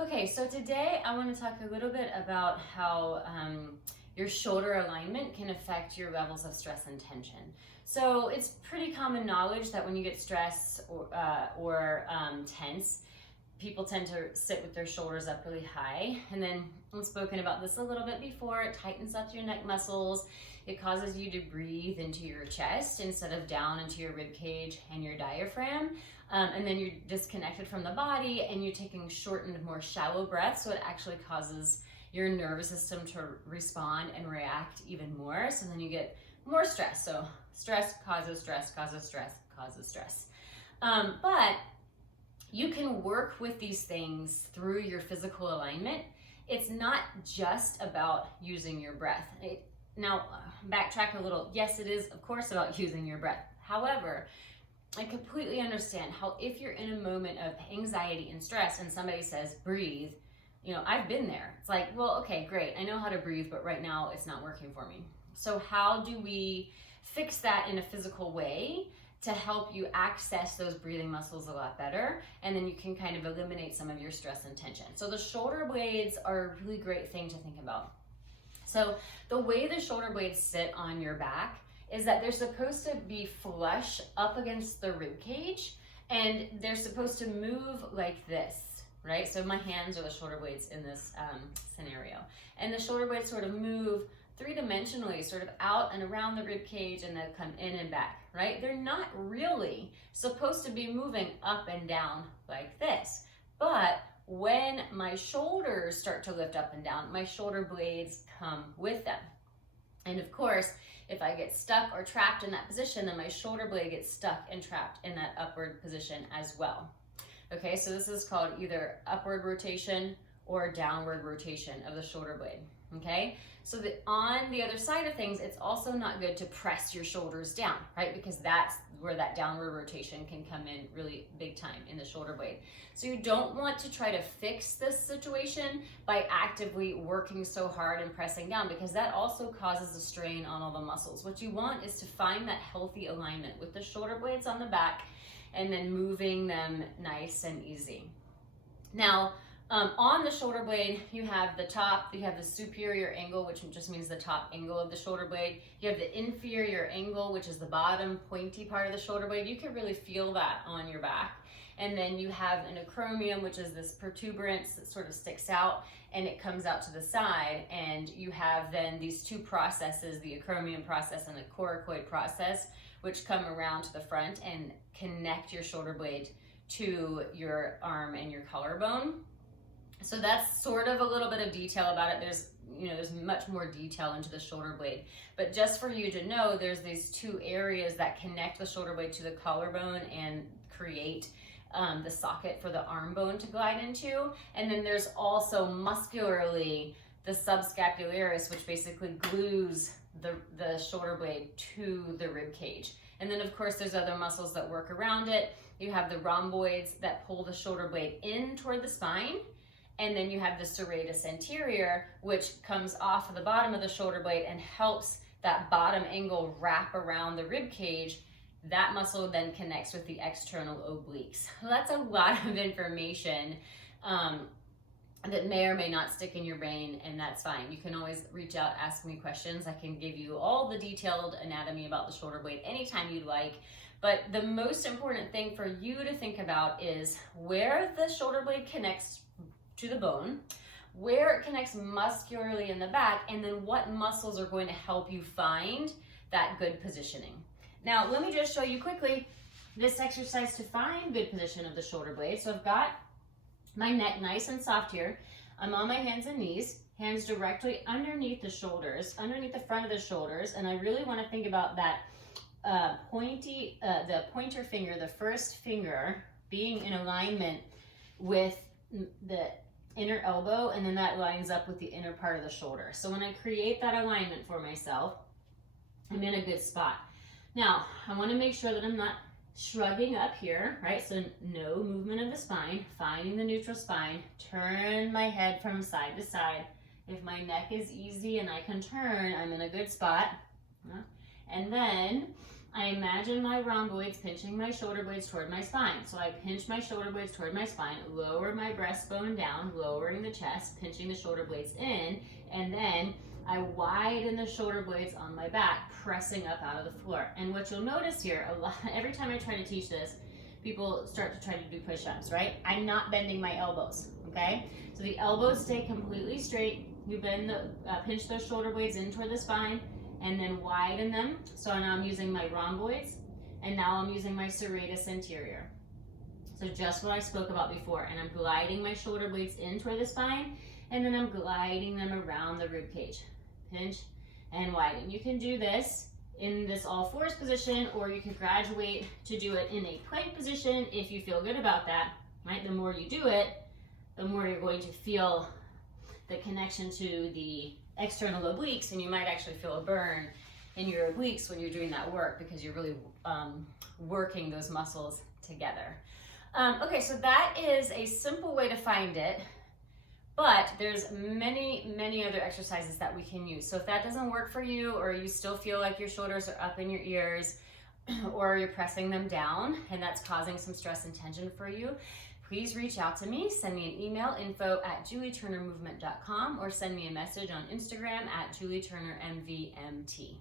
Okay, so today I want to talk a little bit about how your shoulder alignment can affect your levels of stress and tension. So it's pretty common knowledge that when you get stressed or tense, people tend to sit with their shoulders up really high. And then I've spoken about this a little bit before. It tightens up your neck muscles. It causes you to breathe into your chest instead of down into your rib cage and your diaphragm. And then you're disconnected from the body and you're taking shortened, more shallow breaths. So it actually causes your nervous system to respond and react even more. So then you get more stress. So stress causes stress, causes stress, causes stress. But you can work with these things through your physical alignment. It's not just about using your breath. Now, backtrack a little. Yes, it is, of course, about using your breath. However, I completely understand how if you're in a moment of anxiety and stress and somebody says, breathe, I've been there. It's like, well, okay, great. I know how to breathe, but right now it's not working for me. So how do we fix that in a physical way to help you access those breathing muscles a lot better? And then you can kind of eliminate some of your stress and tension. So the shoulder blades are a really great thing to think about. So the way the shoulder blades sit on your back is that they're supposed to be flush up against the rib cage, and they're supposed to move like this, right? So my hands are the shoulder blades in this scenario. And the shoulder blades sort of move three-dimensionally, sort of out and around the rib cage and then come in and back, right? They're not really supposed to be moving up and down like this. But when my shoulders start to lift up and down, my shoulder blades come with them. And of course, if I get stuck or trapped in that position, then my shoulder blade gets stuck and trapped in that upward position as well. Okay, so this is called either upward rotation or downward rotation of the shoulder blade. Okay, so on the other side of things, it's also not good to press your shoulders down, right? Because that's where that downward rotation can come in really big time in the shoulder blade. So you don't want to try to fix this situation by actively working so hard and pressing down, because that also causes a strain on all the muscles. What you want is to find that healthy alignment with the shoulder blades on the back and then moving them nice and easy. Now, on the shoulder blade, you have the top, you have the superior angle, which just means the top angle of the shoulder blade. You have the inferior angle, which is the bottom pointy part of the shoulder blade. You can really feel that on your back. And then you have an acromion, which is this protuberance that sort of sticks out and it comes out to the side. And you have then these two processes, the acromion process and the coracoid process, which come around to the front and connect your shoulder blade to your arm and your collarbone. So that's sort of a little bit of detail about it. There's much more detail into the shoulder blade. But just for you to know, there's these two areas that connect the shoulder blade to the collarbone and create the socket for the arm bone to glide into. And then there's also muscularly the subscapularis, which basically glues the shoulder blade to the rib cage. And then of course there's other muscles that work around it. You have the rhomboids that pull the shoulder blade in toward the spine. And then you have the serratus anterior, which comes off of the bottom of the shoulder blade and helps that bottom angle wrap around the rib cage. That muscle then connects with the external obliques. Well, that's a lot of information that may or may not stick in your brain, and that's fine. You can always reach out, ask me questions. I can give you all the detailed anatomy about the shoulder blade anytime you'd like. But the most important thing for you to think about is where the shoulder blade connects to the bone, where it connects muscularly in the back, and then what muscles are going to help you find that good positioning. Now, let me just show you quickly this exercise to find good position of the shoulder blade. So I've got my neck nice and soft here. I'm on my hands and knees, hands directly underneath the shoulders, underneath the front of the shoulders, and I really want to think about that the pointer finger, the first finger, being in alignment with the inner elbow, and then that lines up with the inner part of the shoulder. So when I create that alignment for myself, I'm in a good spot. Now, I want to make sure that I'm not shrugging up here, right? So no movement of the spine, finding the neutral spine, turn my head from side to side. If my neck is easy and I can turn, I'm in a good spot. And then I imagine my rhomboids pinching my shoulder blades toward my spine. So I pinch my shoulder blades toward my spine, lower my breastbone down, lowering the chest, pinching the shoulder blades in, and then I widen the shoulder blades on my back, pressing up out of the floor. And what you'll notice here, every time I try to teach this, people start to try to do push-ups, right? I'm not bending my elbows, okay? So the elbows stay completely straight. You bend pinch those shoulder blades in toward the spine, and then widen them. So now I'm using my rhomboids, and now I'm using my serratus anterior. So just what I spoke about before, and I'm gliding my shoulder blades in toward the spine, and then I'm gliding them around the rib cage. Pinch and widen. You can do this in this all fours position, or you can graduate to do it in a plank position if you feel good about that, right? The more you do it, the more you're going to feel the connection to the external obliques, and you might actually feel a burn in your obliques when you're doing that work because you're really working those muscles together. Okay, so that is a simple way to find it, but there's many other exercises that we can use. So if that doesn't work for you, or you still feel like your shoulders are up in your ears, or you're pressing them down and that's causing some stress and tension for you, please reach out to me. Send me an email, info@julieturnermovement.com, or send me a message on Instagram @julieturnermvmt.